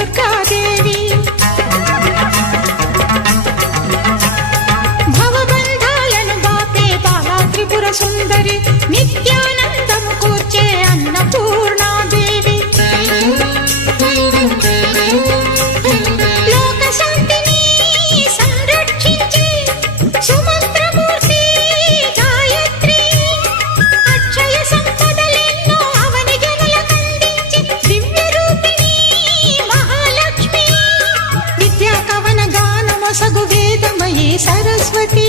దుర్గాదేవి భవబంధాలను బాపే బాలా త్రిపుర సుందరి నిత్యానందము కూర్చే అన్నపూర్ణాదేవి లోక శాంతిని సంరక్షించే సుమంత్రమూర్తి గాయత్రి అక్షయ సంపదలెన్నో అవని జనులకందించి దివ్య రూపిణి మహాలక్ష్మి విద్యా కవన గానమొసగు వేదమయీ సరస్వతి